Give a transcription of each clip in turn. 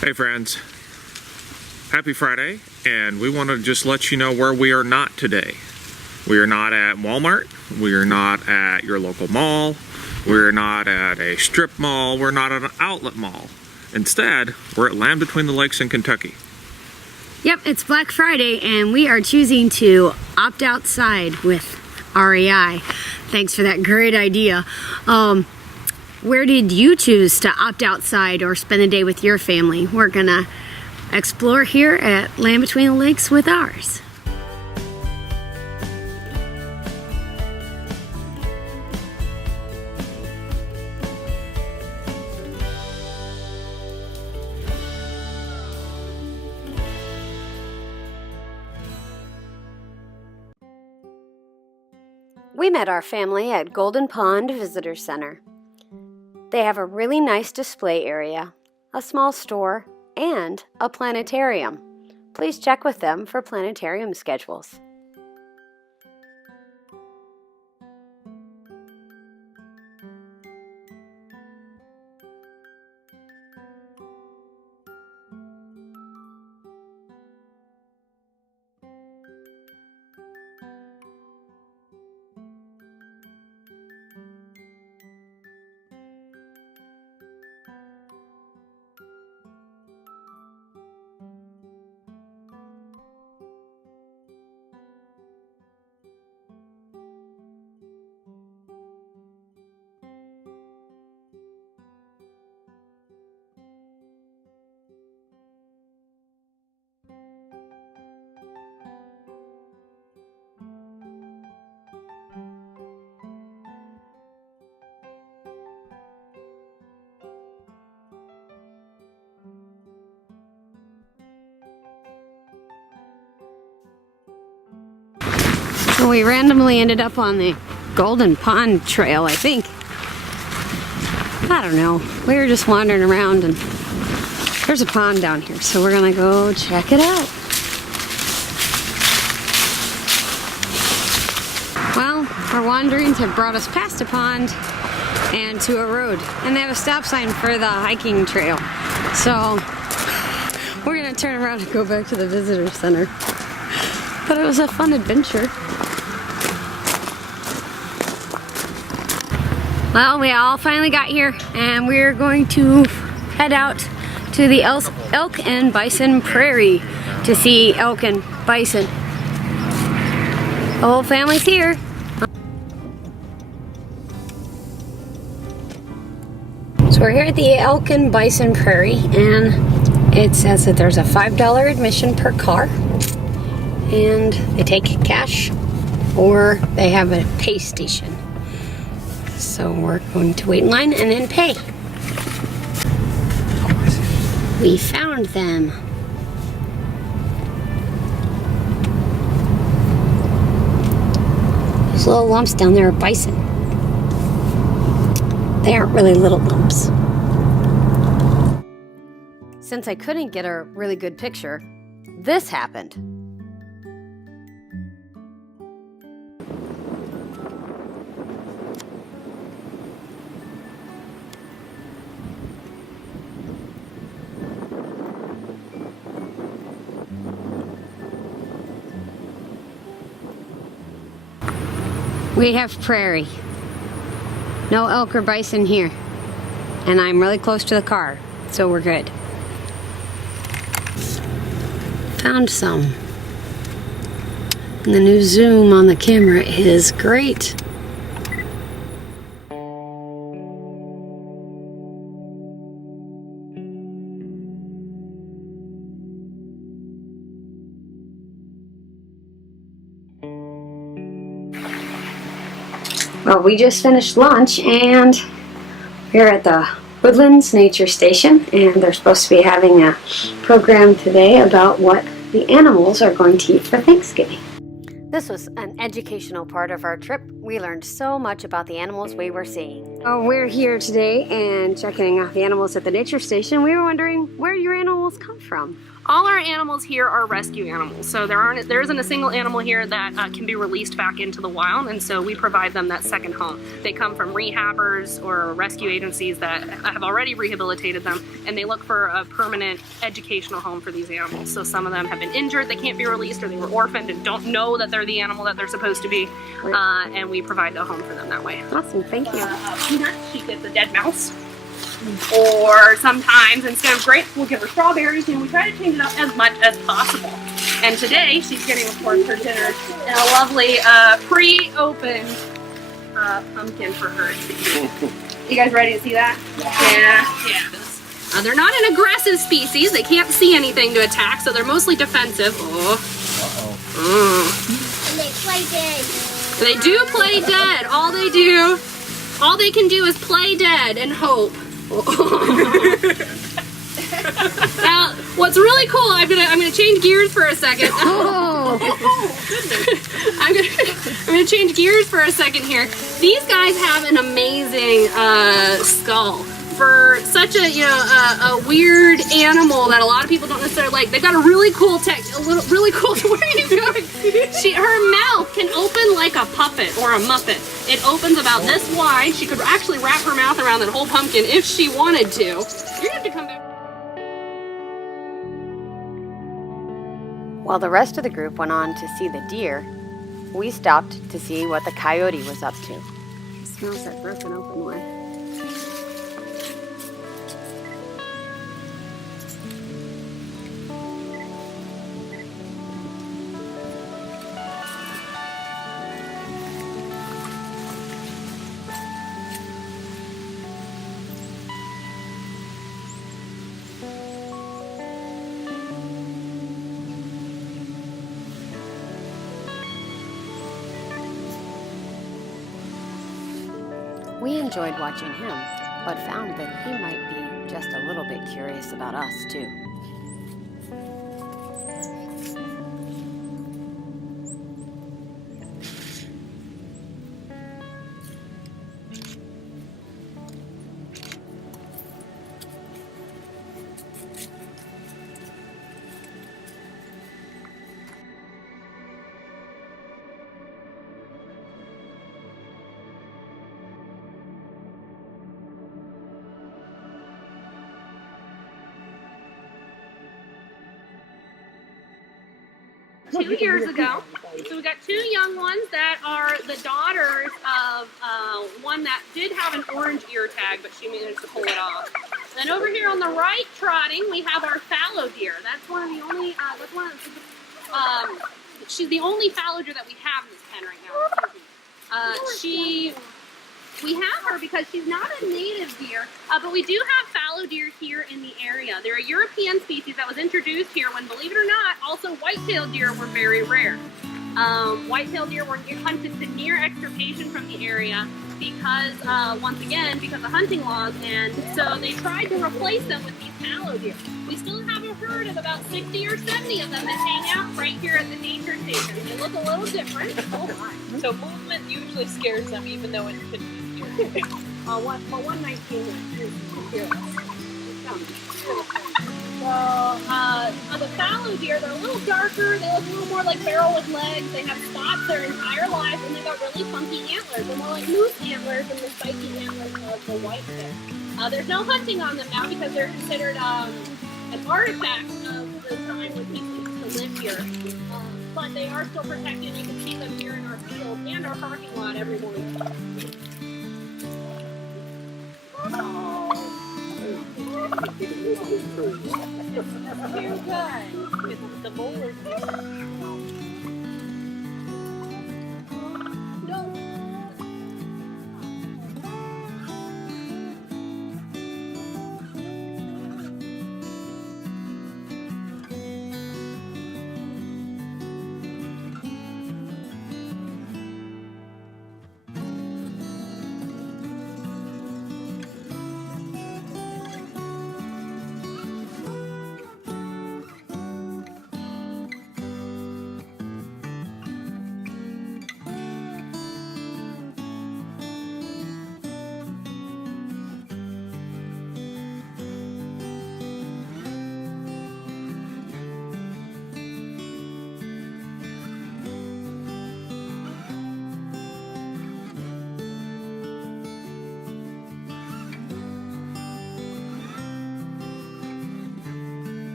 Hey friends, happy Friday, and we want to just let you know where we are not today. We are not at Walmart, we are not at your local mall, we're not at a strip mall, we're not at an outlet mall. Instead, we're at Land Between the Lakes in Kentucky. Yep, it's Black Friday and we are choosing to opt outside with REI. Thanks for that great idea. Where did you choose to opt outside or spend the day with your family? We're gonna explore here at Land Between the Lakes with ours. We met our family at Golden Pond Visitor Center. They have a really nice display area, a small store, and a planetarium. Please check with them for planetarium schedules. We randomly ended up on the Golden Pond Trail, I think. I don't know. We were just wandering around and there's a pond down here, so we're gonna go check it out. Well, our wanderings have brought us past a pond and to a road, and they have a stop sign for the hiking trail. So we're gonna turn around and go back to the visitor center. But it was a fun adventure. Well, we all finally got here and we're going to head out to the Elk and Bison Prairie to see elk and bison. The whole family's here. So we're here at the Elk and Bison Prairie, and it says that there's a $5 admission per car, and they take cash or they have a pay station. So we're going to wait in line and then pay. We found them. Those little lumps down there are bison. They aren't really little lumps. Since I couldn't get a really good picture, this happened. We have prairie. No elk or bison here. And I'm really close to the car, so we're good. Found some. And the new zoom on the camera is great. Well, we just finished lunch and we're at the Woodlands Nature Station, and they're supposed to be having a program today about what the animals are going to eat for Thanksgiving. This was an educational part of our trip. We learned so much about the animals we were seeing. We're here today and checking out the animals at the nature station. We were wondering where your animals come from. All our animals here are rescue animals, so there isn't a single animal here that can be released back into the wild, and so we provide them that second home. They come from rehabbers or rescue agencies that have already rehabilitated them, and they look for a permanent educational home for these animals. So some of them have been injured, they can't be released, or they were orphaned and don't know that they're the animal that they're supposed to be, and we provide a home for them that way. Awesome, thank you. Peanut, she gets a dead mouse. Or sometimes instead of grapes we'll give her strawberries, and we try to change it up as much as possible. And today she's getting, of course, her dinner in a lovely pre-opened pumpkin for her to eat. You guys ready to see that? Yeah. They're not an aggressive species. They can't see anything to attack, so they're mostly defensive. And they play dead. They do play dead. All they can do is play dead and hope. Now, what's really cool, I'm gonna change gears for a second. I'm gonna change gears for a second here. These guys have an amazing skull. For such a weird animal that a lot of people don't necessarily like, they've got a really cool really cool. Where are you going? Her mouth can open like a puppet or a muppet. It opens about this wide. She could actually wrap her mouth around that whole pumpkin if she wanted to. You're gonna have to come back. While the rest of the group went on to see the deer, we stopped to see what the coyote was up to. It smells that broken open one. We enjoyed watching him, but found that he might be just a little bit curious about us, too. Two years ago. So we got two young ones that are the daughters of one that did have an orange ear tag, but she managed to pull it off. Then over here on the right, trotting, we have our fallow deer. That's one of the only. She's the only fallow deer that we have in this pen right now. We have her because she's not a native deer, but we do have fallow deer here in the area. They're a European species that was introduced here when, believe it or not, also white-tailed deer were very rare. White-tailed deer were hunted to near extirpation from the area because, once again, because of hunting laws, and so they tried to replace them with these fallow deer. We still have a herd of about 60 or 70 of them that hang out right here at the nature station. They look a little different. Oh my. So movement usually scares them, even though it could be. 119 is fearless. So, the fallow deer, they're a little darker, they look a little more like barrel with legs, they have spots their entire life, and they've got really funky antlers. They're more like moose antlers than the spiky antlers of the whitetail. There's no hunting on them now because they're considered an artifact of the time when people used to live here. But they are still protected. You can see them here in our field and our parking lot every morning. Too good. The bowlers.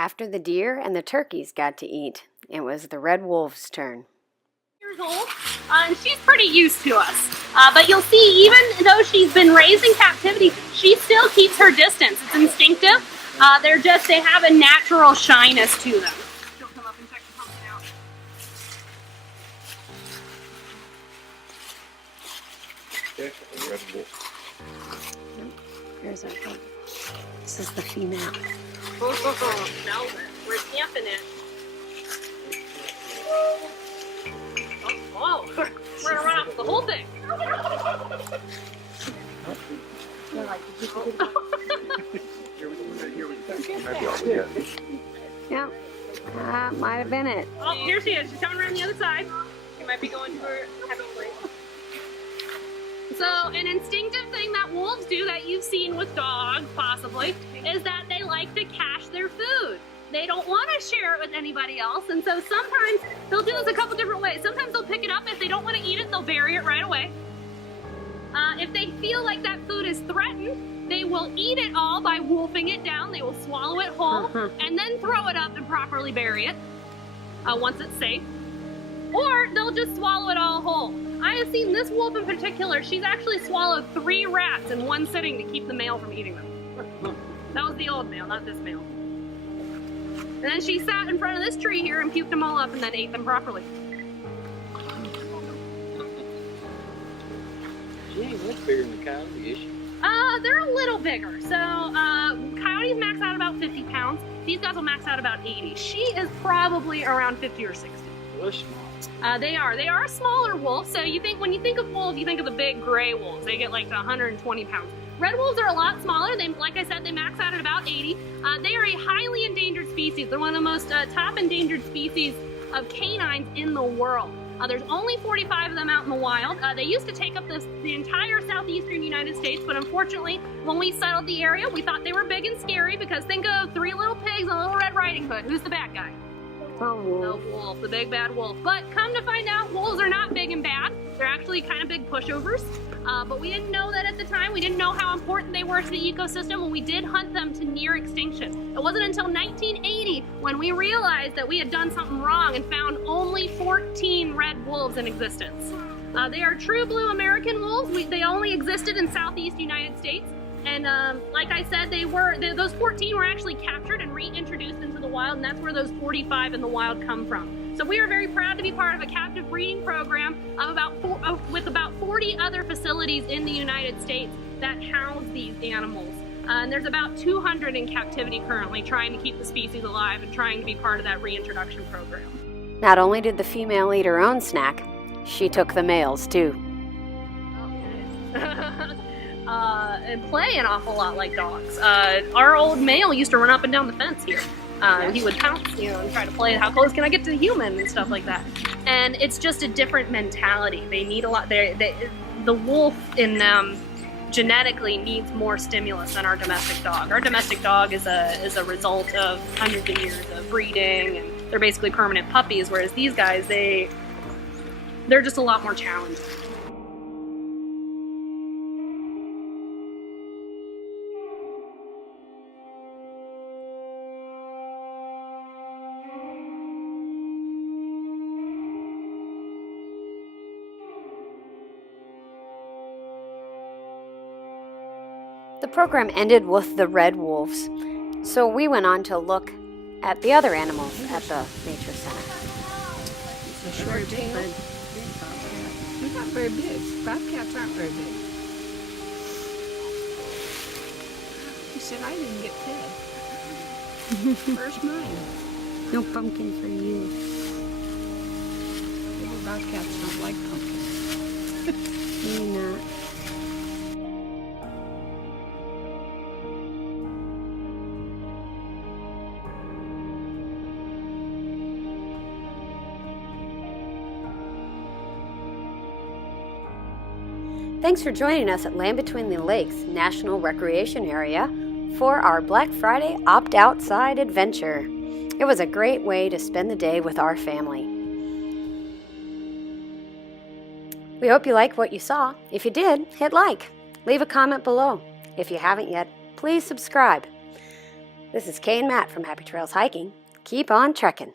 After the deer and the turkeys got to eat, it was the red wolf's turn. Years old, and she's pretty used to us. But you'll see, even though she's been raised in captivity, she still keeps her distance. It's instinctive. They have a natural shyness to them. She'll come up and check the pumpkin out. Red wolf. Here's our pumpkin. This is the female. Smell it. We're camping it. Oh, we're gonna run off with the whole thing. Yeah, that might have been it. Oh, here she is. She's coming around the other side. She might be going to her heavy place. So, an instinctive thing that wolves do that you've seen with dogs, possibly, is that they like to cache their food. They don't want to share it with anybody else, and so sometimes they'll do this a couple different ways. Sometimes they'll pick it up. If they don't want to eat it, they'll bury it right away. If they feel like that food is threatened, they will eat it all by wolfing it down. They will swallow it whole and then throw it up and properly bury it once it's safe. Or they'll just swallow it all whole. I have seen this wolf in particular. She's actually swallowed 3 rats in one sitting to keep the male from eating them. That was the old male, not this male. And then she sat in front of this tree here and puked them all up and then ate them properly. She ain't much bigger than the coyote, is she? They're a little bigger. So, coyotes max out about 50 pounds. These guys will max out about 80. She is probably around 50 or 60. Well, small. They are a smaller wolf. So when you think of wolves, you think of the big gray wolves. They get like to 120 pounds. Red wolves are a lot smaller. Like I said, they max out at about 80. They are a highly endangered species. They're one of the most top endangered species of canines in the world. There's only 45 of them out in the wild. They used to take up the entire southeastern United States, but unfortunately, when we settled the area, we thought they were big and scary because think of 3 little pigs and a little Red Riding Hood. Who's the bad guy? The wolf. The wolf, the big bad wolf. But come to find out, wolves are not big and bad. They're actually kind of big pushovers. But we didn't know that at the time. We didn't know how important they were to the ecosystem when we did hunt them to near extinction. It wasn't until 1980 when we realized that we had done something wrong and found only 14 red wolves in existence. They are true blue American wolves. They only existed in southeast United States. And like I said, those 14 were actually captured and reintroduced into the wild, and that's where those 45 in the wild come from. So we are very proud to be part of a captive breeding program with about 40 other facilities in the United States that house these animals. And there's about 200 in captivity currently, trying to keep the species alive and trying to be part of that reintroduction program. Not only did the female eat her own snack, she took the male's too. And play an awful lot like dogs. Our old male used to run up and down the fence here. He would pounce, and try to play, how close can I get to the human and stuff like that. And it's just a different mentality. They need a lot. The wolf in them genetically needs more stimulus than our domestic dog. Our domestic dog is a result of hundreds of years of breeding, and they're basically permanent puppies. Whereas these guys, they're just a lot more challenging. The program ended with the red wolves, so we went on to look at the other animals at the nature center. The short tail. They're not very big. Bobcats aren't very big. He said I didn't get fed. Where's mine? No pumpkin for you. Maybe bobcats don't like pumpkins. Maybe not. Thanks for joining us at Land Between the Lakes National Recreation Area for our Black Friday Opt Outside adventure. It was a great way to spend the day with our family. We hope you liked what you saw. If you did, hit like. Leave a comment below. If you haven't yet, please subscribe. This is Kay and Matt from Happy Trails Hiking. Keep on trekking.